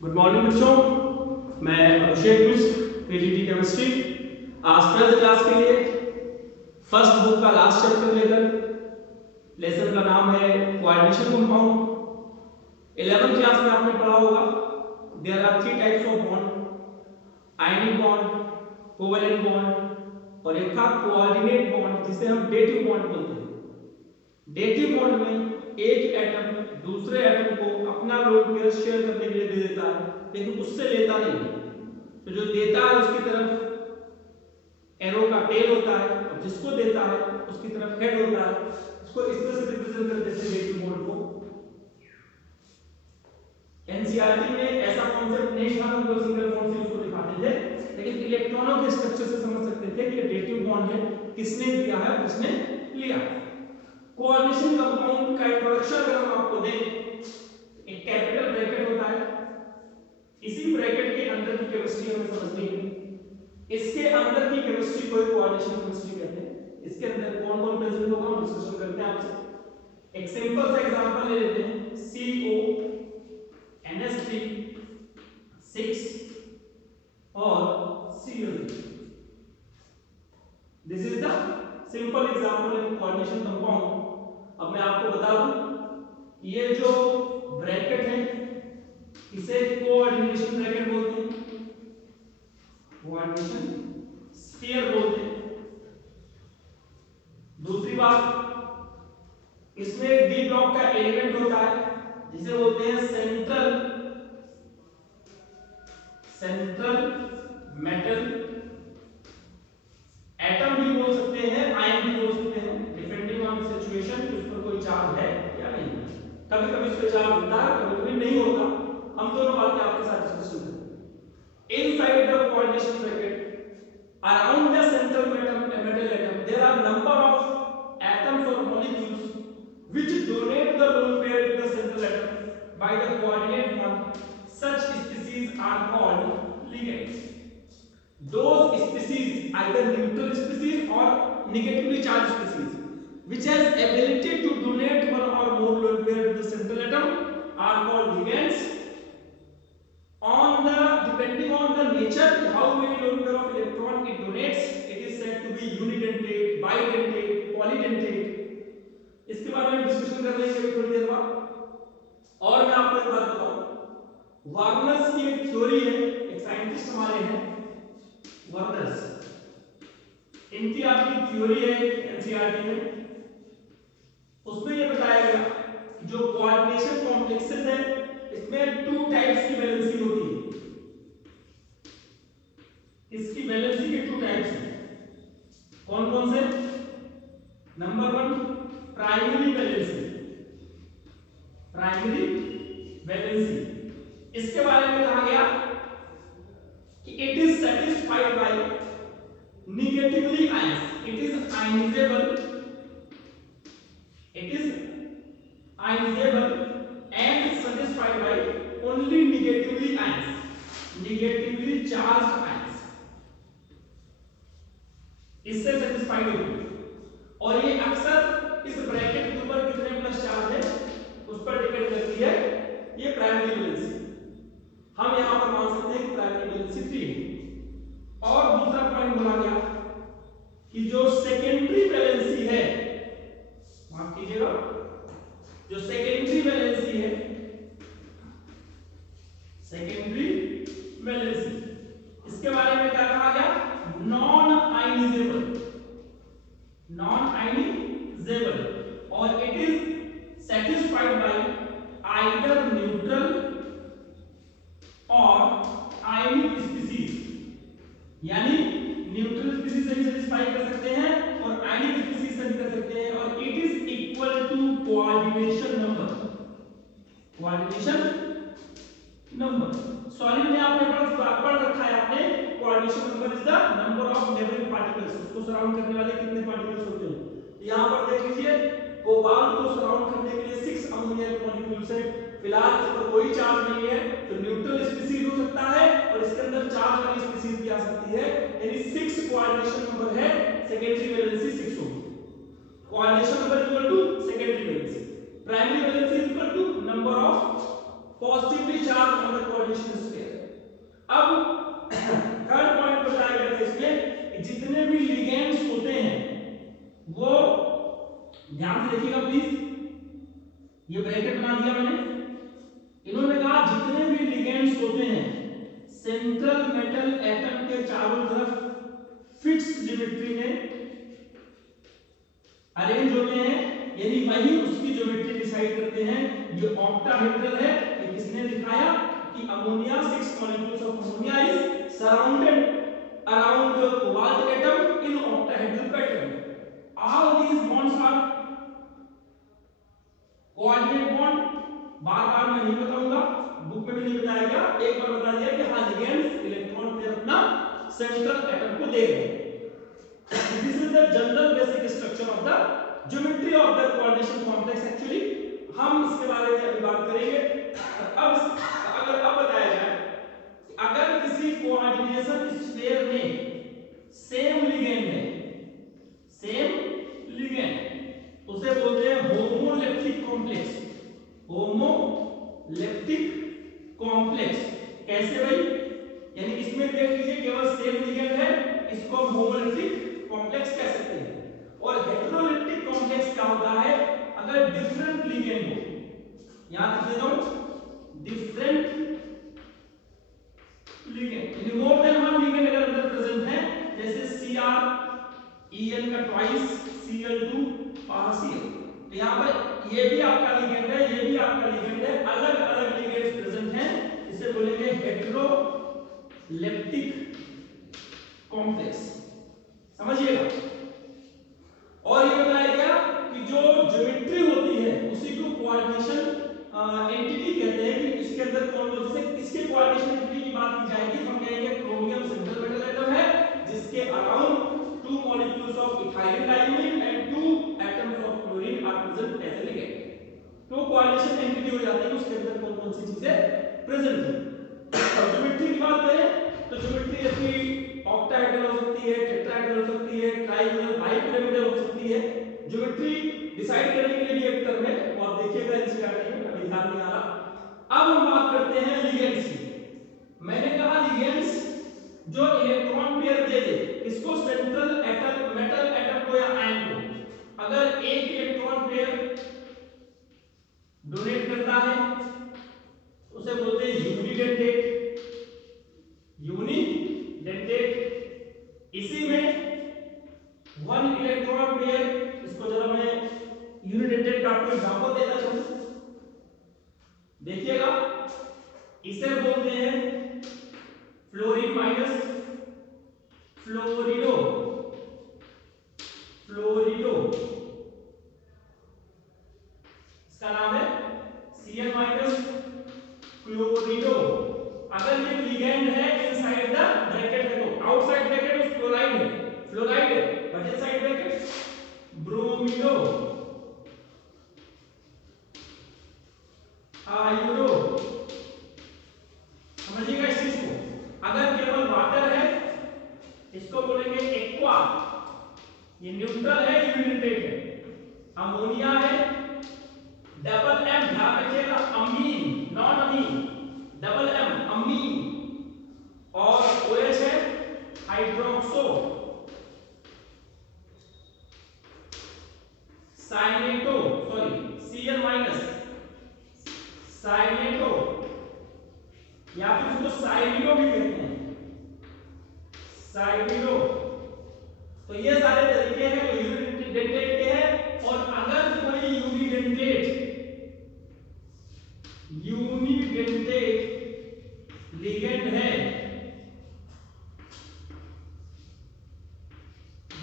Good morning बच्चों, मैं अभिषेक मिश्र, PGT chemistry. आज ट्वेल्थ क्लास के लिए फर्स्ट बुक का लास्ट चैप्टर लेकर लेसन का नाम है कोऑर्डिनेशन कंपाउंड। 11th क्लास में आपने पढ़ा होगा there are three types of bond, ionic bond, covalent bond और एक था कोऑर्डिनेट बॉन्ड जिसे हम डेटिव बॉन्ड बोलते हैं। डेटिव बॉन्ड में एक एटम दूसरे एटम को अपना लोन पेयर शेयर करने के लिए दे देता है, लेकिन उससे लेता नहीं। तो जो देता है उसकी तरफ एरो का टेल होता है और जिसको देता है उसकी तरफ हेड होता है। इसको इस तरह से रिप्रेजेंट करते हैं डेटिव बॉन्ड को। एनसीईआरटी में ऐसा कॉन्सेप्ट नहीं था, हम लोग सिंगल बॉन्ड से उसको दिखाते थे, लेकिन इलेक्ट्रॉनों के स्ट्रक्चर से समझ सकते थे कि ये डेटिव बॉन्ड है, किसने दिया है किसने लिया। कोऑर्डिनेशन कंपाउंड का इंट्रोडक्शन अगर हम आपको दें, एक कैपिटल ब्रैकेट होता है, इसी ब्रैकेट के अंदर की केमिस्ट्री हमें समझनी है। इसके अंदर की केमिस्ट्री को कोऑर्डिनेशन केमिस्ट्री कहते हैं। इसके अंदर कौन कौन प्रेजेंट होगा हम डिस्कशन करते हैं आपसे। एक सिंपल सा एग्जांपल ले लेते हैं, CO NH3 6 और Cl। This is the simple example in coordination compound. अब मैं आपको बता दूं, ये जो ब्रैकेट है इसे कोऑर्डिनेशन ब्रैकेट बोलते हैं, कोऑर्डिनेशन स्फीयर बोलते हैं। दूसरी बात, इसमें डी ब्लॉक का एलिमेंट होता है जिसे बोलते हैं सेंट्रल मेटल। एटम भी बोल सकते हैं, आयन भी बोल सकते हैं, डिपेंडिंग ऑन द सिचुएशन कि उस पर कोई चार्ज है या नहीं। कभी कभी उस पर चार्ज होता है, कभी कभी नहीं होता। हम दोनों बातें आपके साथ डिस्कस करेंगे। Inside the coordination bracket around the central metal atom there are number of atoms और molecules which donate the lone pair to the central atom by the coordinate bond. Such species are called ligands. Those species, either neutral species or negatively charged species, which has ability to donate one or more lone pair to the central atom are called ligands. Depending on the nature, how many lone pair of electron it donates, it is said to be unidentate, bidentate, polydentate. इसके बारे में discussion कर लेंगे अभी थोड़ी देर बाद। और मैं आपको एक बात बताऊं, वार्नर्स की एक थ्योरी है, एक साइंटिस्ट हमारे हैं वार्नर्स, इनकी आपकी थ्योरी है एनसीईआरटी में। उसमें ये बताया गया कि जो कोऑर्डिनेशन कॉम्प्लेक्सेस है इसमें टू टाइप्स की वैलेंसी होती है। इसकी वैलेंसी के टू टाइप्स हैं। कौन कौन से? Number 1 primary valency. इसके बारे में कहा गया कि it is satisfied by negatively ions, it is ionisable and satisfied by only negatively ions, negatively charged ions, इससे सेटिस्फाइड होगी। और ये अक्सर इस ब्रैकेट के ऊपर कितने प्लस चार्ज है उस पर डिपेंड करती है। ये प्राइमरी वैलेंसी, हम यहां पर मान सकते हैं कि प्राइमरी वैलेंसी 3 है। और दूसरा पॉइंट बोला गया कि जो सेकेंडरी वैलेंसी है, माफ कीजिएगा, जो सेकेंडरी वैलेंसी है, सेकेंडरी वैलेंसी, इसके बारे में क्या कहा गया? नॉन आयनिजेबल, और it is satisfied bye either neutral और आयनिक स्पीसीज, यानी न्यूट्रल स्पीसीज से भी सेटिस्फाई कर सकते हैं और आयनिक स्पीसीज से भी कर सकते हैं। और it is equal to coordination number, solid में आपने पढ़ रखा है आपने, coordination number is the number of neighbouring particles, उसको सराउंड करने वाले कितने पार्टिकल्स होते हैं। यहां पर देख लीजिए, कोबाल्ट को सराउंड करने के लिए 6 अमोनियम मॉलिक्यूल्स हैं। फिलहाल इस पर कोई चार्ज नहीं है, तो न्यूट्रल स्पीसीज हो सकता है और इसके अंदर चार्ज वाली स्पीसीज भी आ सकती है, यानी 6 कोऑर्डिनेशन नंबर है, सेकेंडरी वैलेंसी 6 होगी। Coordination number equal to secondary valency, primary valency equal to number of positively charge on the coordination sphere. अब थर्ड पॉइंट बताया गया था इसमें, जितने भी लिगेंड्स होते हैं वो ध्यान से देखिएगा प्लीज, ये ब्रैकेट बना दिया मैंने। इन्होंने कहा जितने भी लिगेंड्स होते हैं सेंट्रल मेटल एटम के चारों तरफ फिक्स्ड ज्योमेट्री में अरेंज होते हैं, यानी वही उसकी ज्योमेट्री डिसाइड करते हैं। ये ऑक्टाहेड्रल है, ये किसने दिखाया कि ammonia 6 molecules of ammonia is surrounded around the cobalt atom in octahedral pattern. All these bonds are coordinate bond। बार-बार मैं नहीं बताऊंगा, बुक में भी नहीं बताया गया, एक बार बता दिया कि हाँ लिगेंड्स इलेक्ट्रॉन पेयर अपना सेंट्रल एटम को दे रहे हैं। This is the general basic structure of the geometry of the coordination complex actually। हम इसके बारे में अभी बात करेंगे। अब बताया जाए, अगर किसी कोऑर्डिनेशन स्फीयर में सेम लिगेंड है, सेम लिगेंड, उसे बोलते हैं होमोलेप्टिक कॉम्प्लेक्स। होमोलेप्टिक कॉम्प्लेक्स कैसे भाई, यानी इसमें देख लीजिए केवल सेम लिगेंड है, इसको हम होमोलेप्टिक कॉम्प्लेक्स कह सकते हैं। और हेटेरोलेप्टिक कॉम्प्लेक्स क्या होता है, अगर डिफरेंट लिगेंड हो, यहां लिख देता हूं डिफरेंट लिगेंड, यानी मोर देन वन लिगेंड अगर अंदर प्रेजेंट है, जैसे CrEn का ट्वाइस Cl2 और Cl, तो यहां पर ये भी आपका लिगेंड है, ये भी आपका लिगेंड है, अलग अलग लिगेंड्स प्रेजेंट हैं, इसे बोलेंगे हेटेरोलेप्टिक कॉम्प्लेक्स। समझिएगा। और ये बताया गया कि जो ज्योमेट्री होती है उसी को कोऑर्डिनेशन एंटिटी कहते हैं, कि इसके अंदर कौन कौन से, इसके कोऑर्डिनेशन एंटिटी की बात की जाएगी, हम कहेंगे क्रोमियम सेंट्रल मेटल एटम है, जिसके around 2 molecules of ethyl diamine and 2 atoms of chlorine are present as a ligand। तो कोऑर्डिनेशन एंटिटी हो जाती है, उसके अंदर कौन कौन सी चीजें प्रेजेंट है। ज्योमेट्री की बात करें तो ज्योमेट्री जैसी ऑक्टाहेड्रल हो सकती है, टेट्राहेड्रल हो सकती है, ट्राइगोनल, बाइपिरामिडल हो सकती है। ज्योमेट्री डिसाइड करने के लिए भी एक टर्म है, वो आप देखिएगा एनसीईआरटी में, अभी ध्यान नहीं आ रहा। अब हम बात करते हैं लिगेंड्स की। मैंने कहा लिगेंड्स जो इलेक्ट्रॉन पेयर दे दे, इसको सेंट्रल एटम, मेटल एटम को या आयन को, अगर एक इलेक्ट्रॉन पेयर डोनेट करता है उसे बोलते हैं यूनिडेंटेट। इसी में वन इलेक्ट्रॉन पेयर, इसको जरा मैं यूनिडेंटेट का आपको एग्जांपल देना चाहूं, देखिएगा, इसे बोलते हैं फ्लोरीन माइनस फ्लोरिडो, फ्लोरिडो इसका नाम है Cl माइनस क्लोरिडो। अगर ये लिगेंड है इनसाइड द ब्रैकेट है, तो आउटसाइड ब्रैकेट उस फ्लोराइड है, फ्लोराइड है, बट इनसाइड ब्रैकेट ब्रोमिडो, आयोडो। समझिएगा इस चीज को। अगर केवल वाटर है इसको बोलेंगे एक्वा, ये न्यूट्रल है, यूनिडेंटेट है। अमोनिया है, डबल एम, ध्यान रखिएगा, अमीन, नॉन अमीन, डबल एम अमीन। और OH है हाइड्रोक्सो साइनेटो, सॉरी Cl माइनस साइनेटो, या फिर इसको साइनिडो भी कहते हैं, साइनिडो। तो ये सारे तरीके हैं जो यूनिडेंटेट के हैं। और अगर कोई यूनिडेंटेट लिगेंड है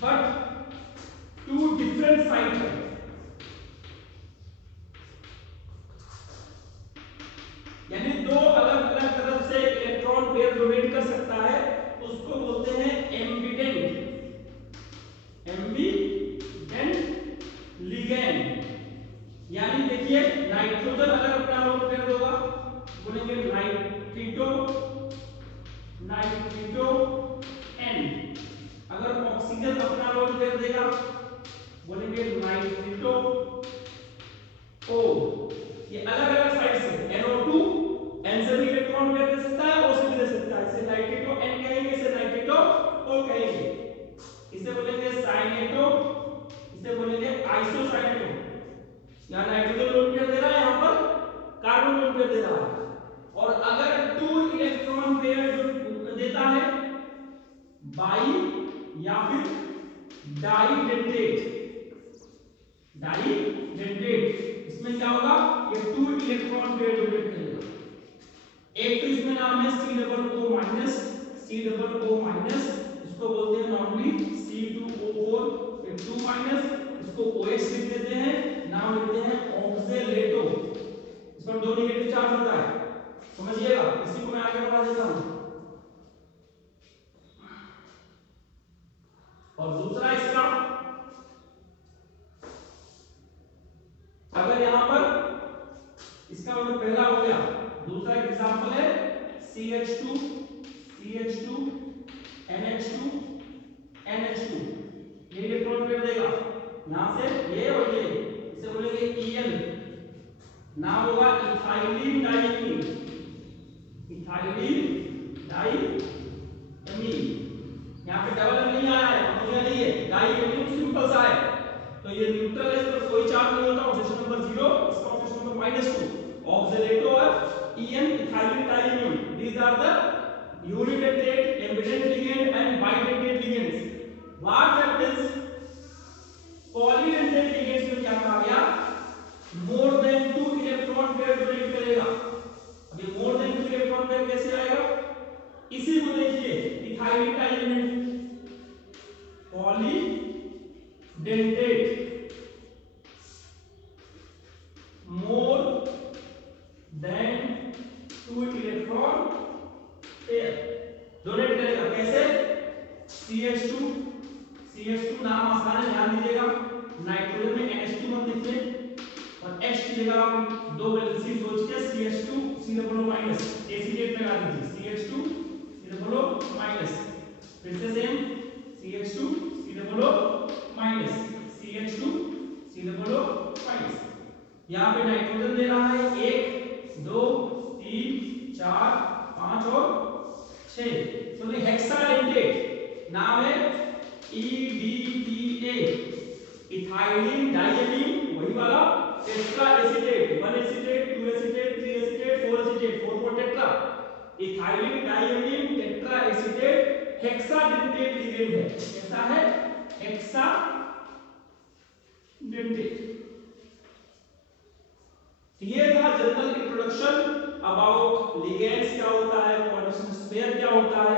बट 2 डिफरेंट साइट है, यानी 2 अलग अलग तरफ से इलेक्ट्रॉन पेयर डोनेट कर सकता है, उसको बोलते हैं एम्बिडेंट, एम्बिडेंट लिगेंड। यानी देखिए नाइट्रोजन अगर अपना लोन पेयर होगा बोलेंगे नाइट्रिटो, नाइट्रिटो एन। अगर ऑक्सीजन अपना लोन पेयर देगा बोलेंगे नाइट्रिटो ओ। ये अलग अलग साइड से NO2 यहाँ नाइट्रोजन लोन पेयर दे रहा है, यहाँ पर कार्बन लोन पेयर दे रहा है। और अगर 2 इलेक्ट्रॉन पेयर जो देता है बाई या फिर डाइडेंटेट, इसमें क्या होगा, ये 2 इलेक्ट्रॉन पेयर डोनेट करेगा। एक तो इसमें नाम है C+O-, C+O-, इसको बोलते हैं नॉर्मली C2O4, फिर 2-, इसको OH लिख देते हैं, नाम लिखते हैं ऑक्जेलेटो। इस पर 2 नेगेटिव चार्ज होता है, समझिएगा। इसी को मैं आगे बढ़ा देता हूं। और दूसरा इसका, अगर यहां पर इसका मतलब पहला हो गया, दूसरा एग्जांपल है CH2 NH2 NH2, ये इलेक्ट्रॉन पेयर देगा यहां से, ये और ये, इसे बोलेंगे EN, नाम होगा इथाइलिन डाइमीन, यहाँ पे डबल नहीं आया है, अमोनिया नहीं है, डाइमीन सिंपल सा है, तो ये न्यूट्रल है, इस पर कोई चार्ज नहीं होता, ऑक्सीजन नंबर 0, इसका ऑक्सीजन नंबर -2, ऑक्जेलेटो और EN ethylene diamine, these are the unidentate, ambidentate ligand and bidentate ligands। what happens, polydentate ligands में क्या कहा गया, more than 2 electron pair donate करेगा। अब ये मोर देन 2 इलेक्ट्रॉन पेयर कैसे आएगा, इसी को देखिए, ethylene diamine polydentate, more than 2 electron pair donate करेगा। कैसे, CH2 नाम आसान है, ध्यान दीजिएगा, नाइट्रोजन में NH2 मत लिखिए, और H की जगह आप 2 वैलेंसी सोच के CH2 C+O- एसिडेट लगा दीजिए, CH2 C+O-, फिर से same CH2 C+O-, CH2 C+O-। यहाँ पे नाइट्रोजन दे रहा है 1 2 3 4 5 और 6, तो ये हेक्साडेंटेट, नाम है EDTA, इथाइलिन डाइमीन, वही वाला, tetra acetate, 1 acetate 2 acetate 3 acetate 4 acetate, 4 tetra, ethylene diamine tetra acetate hexadentate ligand है। कैसा है, हेक्साडेंटेट। ये था जनरल इंट्रोडक्शन अबाउट लिगेंड्स क्या होता है, कोऑर्डिनेशन स्फीयर क्या होता है।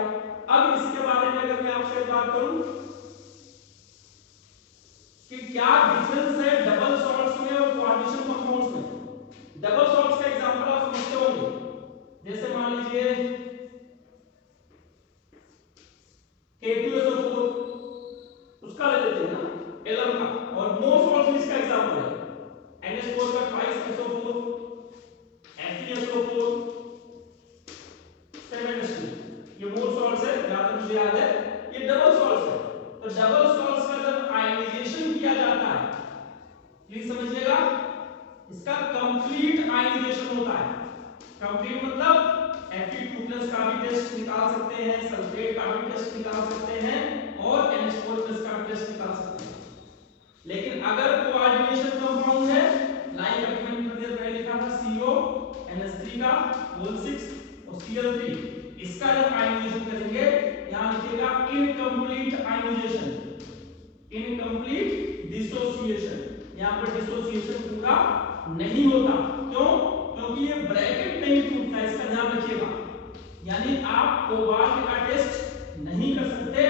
अब इसके बारे में अगर मैं आपसे बात करूं कि क्या डिफरेंस है डबल सॉल्ट्स में और कोऑर्डिनेशन कंपाउंड्स में। डबल सॉल्ट्स का एग्जांपल आप समझते होंगे, जैसे मान लीजिए K2SO4, उसका ले लेते हैं ना, Lm का, और मोर सॉल्ट्स में इसका एग्जांपल है NH4 का ट्वाइस SO4, FeSO4, 7H2, ये मोर सॉल्ट्स है, जहां तक मुझे याद है ये डबल सॉल्ट्स है। तो डबल सॉल्ट्स का जब आयनाइजेशन किया जाता है, प्लीज समझिएगा, इसका कंप्लीट आयनाइजेशन होता है। कंप्लीट मतलब Fe2+ का भी टेस्ट निकाल सकते हैं, सल्फेट का भी टेस्ट निकाल सकते हैं, और NH4+ का भी टेस्ट निकाल सकते हैं। लेकिन अगर कोऑर्डिनेशन कंपाउंड है, लाइक अभी मैंने लिखा था CONH3 का होल 6 और Cl3, इसका जब आयनाइजेशन करेंगे, यहां लिखिएगा इनकम्प्लीट आयनाइजेशन, इनकम्प्लीट डिसोसिएशन, यहां पर डिसोसिएशन पूरा नहीं होता। क्यों, क्योंकि ये ब्रैकेट नहीं टूटता, इसका ध्यान रखिएगा। यानी आप कोबाल्ट का टेस्ट नहीं कर सकते,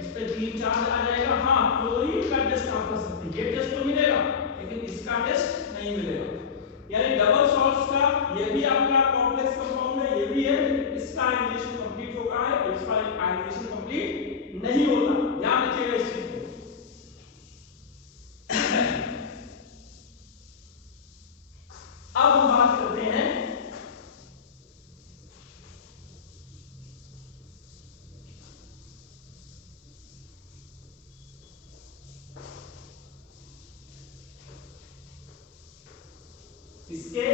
इस पे 3 चार्ज आ जाएगा। हां, क्लोरीन का टेस्ट आप कर सकते हैं, ये टेस्ट तो मिलेगा, लेकिन इसका टेस्ट नहीं मिलेगा। यानी डबल सॉल्ट्स का ये भी आपका कॉम्प्लेक्स कंपाउंड है, ये भी है, इसका आयनाइजेशन कंप्लीट होगा है, इसका आयनाइजेशन कंप्लीट नहीं होता, ध्यान रखिएगा इस चीज को। अब हम बात करते हैं इसके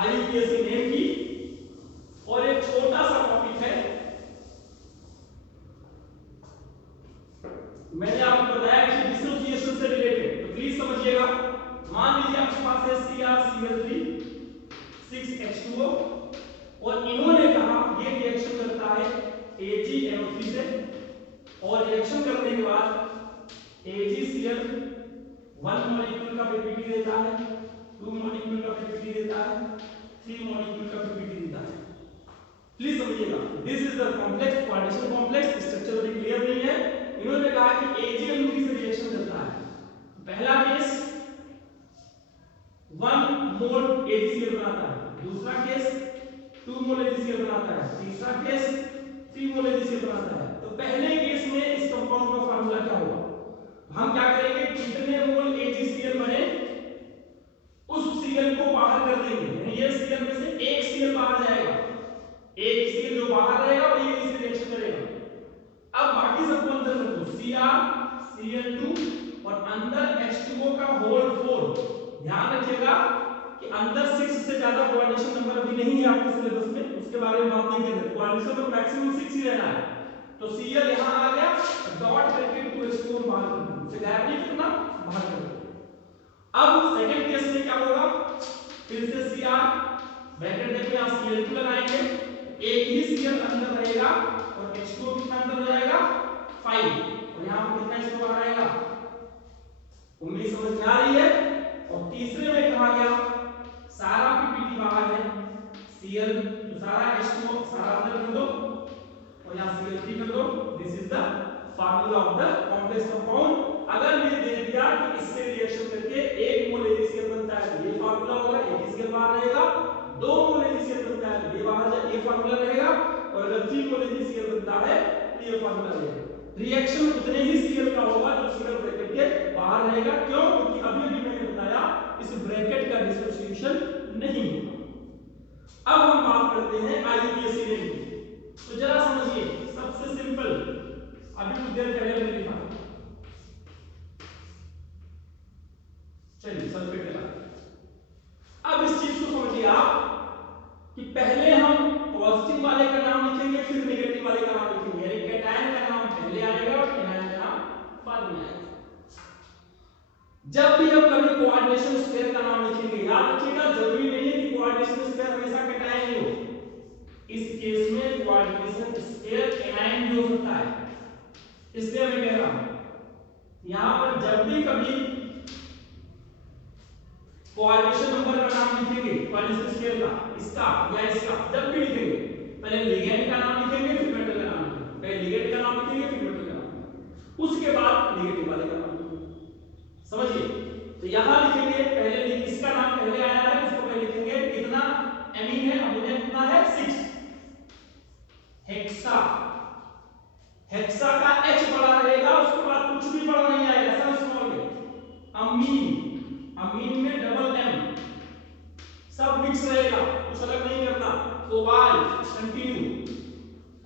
IUPAC नेम की, और एक छोटा सा टॉपिक है, मैंने आपको H2O, और इन्होंने कहा ये रिएक्शन करता है AgNO3 से, और रिएक्शन करने के बाद AgCl 1 मॉलिक्यूल का पीपीटी देता है, 2 मॉलिक्यूल का पीपीटी देता है, 3 मॉलिक्यूल का पीपीटी देता है। प्लीज समझिएगा, this is the complex coordination complex, structure अभी क्लियर नहीं है। इन्होंने कहा कि AgNO3 से रिएक्शन करता है। पहला केस 1 मोल AgCl बनाता है, दूसरा केस 2 मोल AgCl बनाता है, तीसरा केस 3 मोल AgCl बनाता है। तो पहले केस में इस कंपाउंड का फार्मूला क्या होगा? हम क्या करेंगे, कितने मोल AgCl बने उस Cl को बाहर कर देंगे, यानी ये Cl में से एक Cl बाहर जाएगा, एक Cl जो बाहर रहेगा वो ये इससे रिएक्शन करेगा। अब बाकी सबको अंदर कर दो, Cr Cl2 और अंदर H2O का होल 4। ध्यान रखिएगा कि अंदर 6 से ज्यादा कोऑर्डिनेशन नंबर अभी नहीं है आपके सिलेबस में, उसके बारे में बात नहीं कर रहे। कोऑर्डिनेशन नंबर मैक्सिमम 6 ही रहना है। तो Cl यहां आ गया, डॉट करके 2H2O बाहर कर दो, इसे गायब नहीं करना, बाहर कर दो। अब सेकंड केस में क्या होगा, फिर से Cr ब्रैकेट देखो यहां Cl2 लगाएंगे, एक ही Cl अंदर रहेगा और H2O कितना अंदर हो जाएगा 5, और यहां पर कितना H2O बाहर आएगा। उम्मीद समझ में आ रही है। और तीसरे में कहा गया सारा पीपीटी बाहर है, Cl तो सारा H2O सारा अंदर कर दो और यहां Cl3 कर दो। This is the formula of the complex compound. अगर ये दे दिया कि इससे रिएक्शन करके 1 मोल AgCl बनता है तो ये फार्मूला होगा, AgCl बाहर रहेगा। 2 मोल AgCl बनता है तो ये बाहर जाए, ये फार्मूला रहेगा। और अगर 3 मोल AgCl बनता है तो ये फार्मूला रहेगा। रिएक्शन उतने ही Cl का होगा जो Cl ब्रैकेट के बाहर रहेगा। क्यों? क्योंकि अभी अभी मैंने बताया इस ब्रैकेट का डिसोसिएशन नहीं होगा। अब हम बात करते हैं IUPAC में। तो जरा समझिए, सबसे सिंपल, अभी कुछ देर पहले मैंने लिखा, चलिए सल्फेट लगा। अब इस चीज को समझिए आप कि पहले हम पॉजिटिव वाले का नाम लिखेंगे, फिर नेगेटिव वाले का नाम लिखेंगे, यानी कैटायन का नाम पहले आएगा और एनायन का नाम बाद में आएगा। जब भी हम कभी कोऑर्डिनेशन स्क्वायर का नाम लिखेंगे, याद रखिएगा जरूरी नहीं है कि कोऑर्डिनेशन स्क्वायर हमेशा कैटायन ही हो। इस केस में कोऑर्डिनेशन स्क्वायर एनायन भी हो सकता है, इसलिए मैं कह रहा हूं यहां पर जब भी कभी कोऑर्डिनेशन नंबर का नाम लिखेंगे, कोऑर्डिनेशन स्क्वायर का, इसका या इसका, जब भी लिखेंगे पहले लिगेंड का नाम लिखेंगे, फिर मेटल का नाम लिखेंगे, पहले लिगेंड का नाम लिखेंगे, फिर मेटल का नाम, उसके बाद नेगेटिव वाले का नाम लिखेंगे। समझिए, तो यहां लिखेंगे पहले इसका नाम पहले आया है, उसको पहले लिखेंगे कितना एमीन है, अमोनिया कितना है 6, हेक्सा, हेक्सा का H बड़ा रहेगा, उसके बाद कुछ भी बड़ा नहीं आएगा, सब स्मॉल है। अमीन, अमीन में डबल M, सब मिक्स रहेगा, कुछ अलग नहीं करना। कोबाल्ट, कंटिन्यू,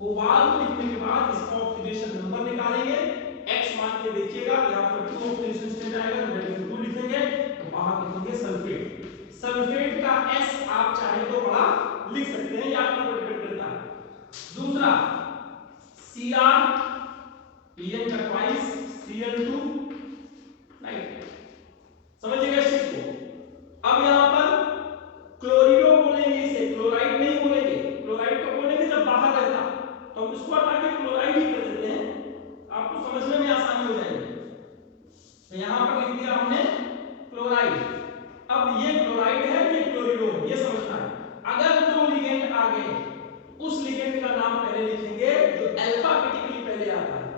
कोबाल्ट लिखने के बाद इसका ऑक्सीडेशन नंबर निकालेंगे, X मान के देखिएगा, यहां पर 2 ऑक्सीडेशन स्टेट आएगा, तो 2 लिखेंगे, तो बाहर लिखेंगे सल्फेट। सल्फेट का S आप चाहे तो बड़ा लिख सकते हैं, या आपको डिपेंड करता है। दूसरा Cr, Pn का ट्वाइस, Cl2 नाइट्रेट। समझिएगा इस चीज को। अब यहां पर क्लोरिडो बोलेंगे, इसे क्लोराइड नहीं बोलेंगे, क्लोराइड को बोलेंगे जब बाहर रहता, तो हम इसको हटा के क्लोराइड ही कर देते हैं, आपको समझने में आसानी हो जाएगी। तो यहां पर लिख दिया हमने क्लोराइड। अब ये क्लोराइड है, ये क्लोरिडो है, ये समझना है। अगर 2 लिगेंड आ गए, उस लिगेंड का नाम पहले लिखेंगे जो अल्फाबेटिकली पहले आता है।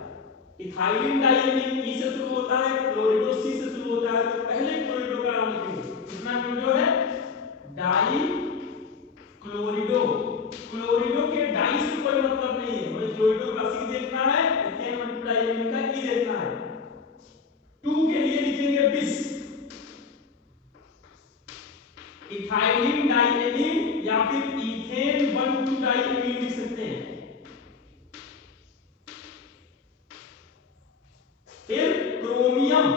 इथाइलिन डाइएमीन ई से शुरू होता है, क्लोरिडो सी से शुरू होता है, तो पहले क्लोरिडो का नाम लिखेंगे। कितना क्लोरिडो है? डाई क्लोरिडो। क्लोरिडो के डाई से कोई मतलब नहीं है, मुझे क्लोरिडो का सी देखना है, इथेन डाइएमीन का ई देखना है। 2 के लिए लिखेंगे बिस, इथाइलिन डाइएमीन या फिर इथेन 1,2 डाइएमीन लिख सकते हैं। फिर क्रोमियम,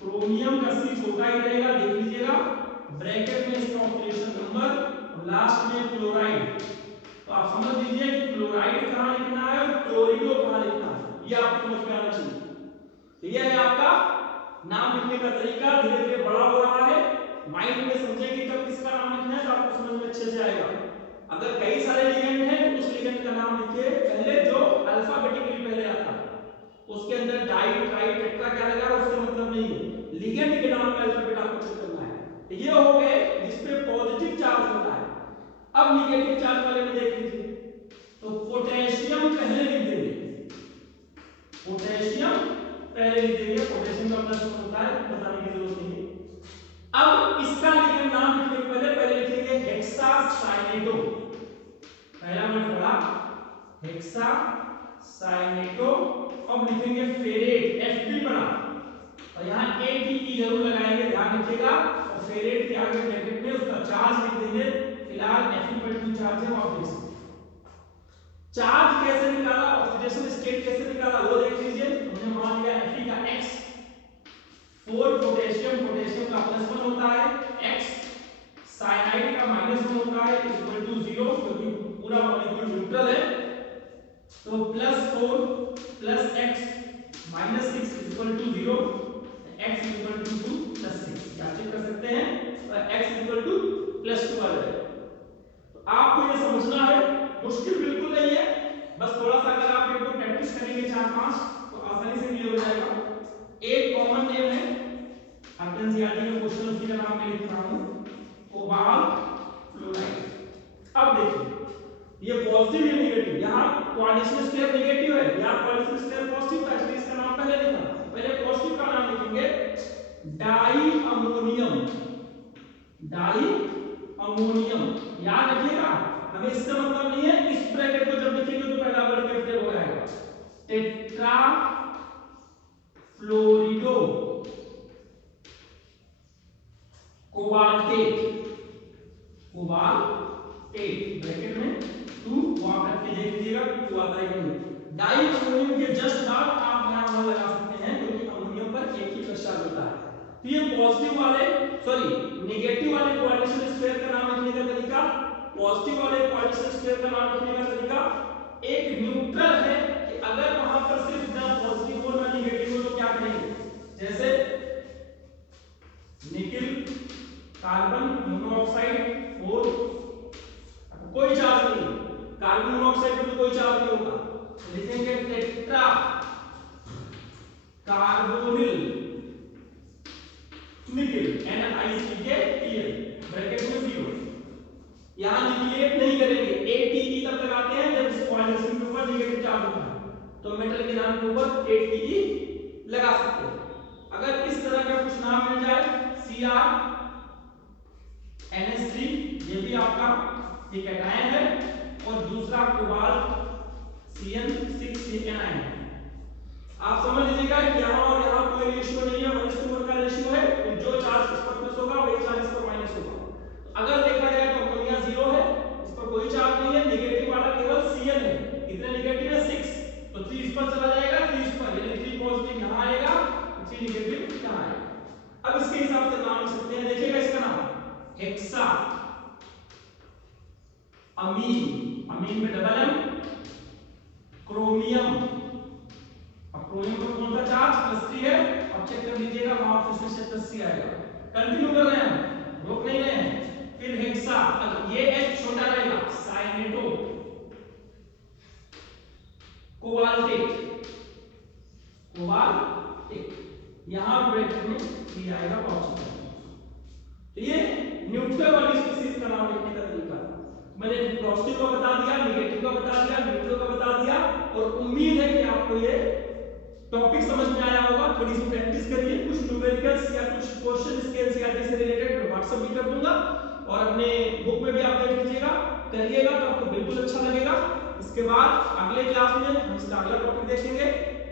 क्रोमियम का सी छोटा ही रहेगा, देख लीजिएगा, ब्रैकेट में इसका ऑक्सीडेशन नंबर और लास्ट में क्लोराइड। तो आप समझ लीजिए कि क्लोराइड कहां लिखना है और क्लोरिडो कहां लिखना है, ये आपको समझ में आना चाहिए। तो यह है आपका नाम लिखने का तरीका, धीरे धीरे बड़ा हो रहा है। माइंड में समझेंगे कब किसका नाम लिखना है तो आपको समझ में अच्छे से आएगा। अगर कई सारे लिगेंड हैं तो उस लिगेंड का नाम लिखिए पहले जो अल्फाबेटिकली पहले आता है, उसके अंदर डाई ट्राई टेट्रा क्या लगा उससे मतलब नहीं है, लिगेंड के नाम में अल्फाबेट आपको चूज करना है। ये हो गए जिस पे पॉजिटिव चार्ज होता है। अब नेगेटिव चार्ज वाले में देख लीजिए, तो पोटेशियम पहले लिख देंगे, पोटेशियम पहले लिख देंगे, पोटेशियम का प्लस होता है बताने की जरूरत नहीं है। अब इसका लिगेंड नाम लिखने के पहले लिखेंगे हेक्सासाइनेटो, पहला वर्ड पढ़ा हेक्सासाइनेटो। अब लिखेंगे फेरेट, एफ भी पढ़ा और यहाँ ATE जरूर लगाएंगे, ध्यान रखिएगा। और फेरेट के आगे ब्रैकेट में उसका चार्ज लिख देंगे, फिलहाल Fe चार्ज है वापस। चार्ज कैसे निकाला, ऑक्सीडेशन स्टेट कैसे निकाला वो देख लीजिए। हमने मान लिया Fe का X 4 पोटेशियम, पोटेशियम का +1 होता है, X साइनाइड का -1 होता है इक्वल टू 0 क्योंकि पूरा मॉलिक्यूल न्यूट्रल है। तो +4 + X -6 equal to 0, X equal to 2 + 6 क्या चेक कर सकते हैं, और X इक्वल टू +2 आ जाएगा। तो आपको ये समझना है, मुश्किल बिल्कुल नहीं है, बस थोड़ा सा अगर आप इनको प्रैक्टिस करेंगे 4-5 तो आसानी से क्लियर हो जाएगा। एक कॉमन नेम है, आपके एनसीईआरटी में क्वेश्चन उसी का नाम मैं लिख रहा हूं, कोबाल्ट फ्लोराइड। अब देखिए ये पॉजिटिव या नेगेटिव, यहां कोऑर्डिनेशन स्टेप नेगेटिव है, यहां कोऑर्डिनेशन स्टेप पॉजिटिव था, इसलिए इसका नाम पहले लिखा। पहले पॉजिटिव का नाम लिखेंगे डाई अमोनियम, डाई अमोनियम। याद रखिएगा हमें इसका मतलब नहीं है, इस ब्रैकेट को जब लिखेंगे तो पहला वर्ड कैपिटल हो जाएगा, टेट्रा फ्लोरिडो कोबाल्टेट, कोबाल्टेट ब्रैकेट में 2 वहां रख के देख लीजिएगा 2 आता है कि नहीं। डाई अमोनियम के जस्ट बाद आप यहां लगा सकते हैं क्योंकि अमोनियम पर एक ही चार्ज होता है। तो ये पॉजिटिव वाले नेगेटिव वाले कोऑर्डिनेशन स्क्वायर का नाम लिखने का तरीका, पॉजिटिव वाले कोऑर्डिनेशन स्क्वायर का नाम लिखने का तरीका एक न्यूट्रल है कि अगर वहां पर सिर्फ ना पॉजिटिव हो ना नेगेटिव हो तो क्या करेंगे, जैसे निकिल कार्बन मोनोऑक्साइड और कोई चार्ज नहीं, कार्बन मोनोऑक्साइड में तो कोई चार्ज नहीं होता, तो लिखेंगे tetra carbonyl nickel NiCl bracket में 0। यहां निकलेट नहीं करेंगे, ATE तब लगाते हैं जब इस कोऑर्डिनेशन के ऊपर नेगेटिव चार्ज होता है, तो मेटल के नाम के ऊपर ATE लगा सकते हैं। अगर इस तरह का कुछ नाम मिल जाए Cr NH3, ये भी आपका एक कैटायन है, और दूसरा कोबाल्ट CN6 anion। आप समझ लीजिएगा कि यहां और यहां कोई रेशियो नहीं है, 1:1 का रेशियो है, तो जो चार्ज इस पर प्लस होगा वही चार्ज इस पर माइनस होगा। अगर देखा जाए तो अमोनिया 0 है, इस पर कोई चार्ज नहीं है, नेगेटिव वाला केवल Cl है, कितने नेगेटिव है 6, तो 3 इस पर चला जाएगा, 3 इस पर, यानी 3 पॉजिटिव यहां आएगा, 3 नेगेटिव यहां आएगा। अब इसके हिसाब से नाम लिख सकते हैं, देखिएगा इसका नाम हेक्सा अमीन, अमीन में डबल M, क्रोमियम, अब क्रोमियम पर कौन सा चार्ज +3 है, अब चेक कर लीजिएगा वहां फिर से +3 आएगा। कंटिन्यू कर रहे हैं, रोक नहीं रहे हैं। फिर हेक्सा, अब ये H छोटा रहेगा, साइनेटो कोबाल्टेट, कोबाल्टेट यहां ब्रैकेट में 3 आएगा ऑप्शन। तो ये न्यूट्रल वाली स्पीशीज का नाम लिखने का तरीका है। मैंने पॉजिटिव का बता दिया, नेगेटिव का बता दिया, न्यूट्रल का बता दिया, और उम्मीद है कि आपको ये टॉपिक समझ में आया होगा। थोड़ी सी प्रैक्टिस करिए, कुछ न्यूमेरिकल्स या कुछ क्वेश्चन इसके एनसीईआरटी से रिलेटेड मैं व्हाट्सएप भी कर दूंगा, और अपने बुक में भी आप देख लीजिएगा, करिएगा तो आपको बिल्कुल अच्छा लगेगा। इसके बाद अगले क्लास में हम इसका अगला टॉपिक देखेंगे।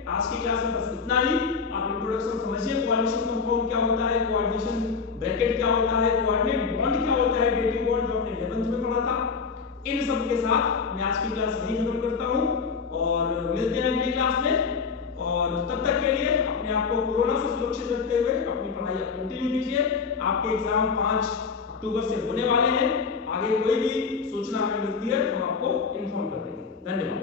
आज की क्लास में बस इतना ही। आप इंट्रोडक्शन समझिए, कोऑर्डिनेशन कंपाउंड क्या होता है, कोऑर्डिनेशन ब्रैकेट क्या होता है, कोऑर्डिनेट बॉन्ड क्या होता है, डेटिव बॉन्ड जो आपने 11th में पढ़ा था। इन सब के साथ मैं आज की क्लास यहीं खत्म करता हूं, और मिलते हैं अगली क्लास में। और तब तक के लिए अपने आप को कोरोना से सुरक्षित रखते हुए अपनी पढ़ाई कंटिन्यू कीजिए। आपके एग्जाम 5 अक्टूबर से होने वाले हैं। आगे कोई भी सूचना हमें मिलती है तो हम आपको इन्फॉर्म कर देंगे। धन्यवाद।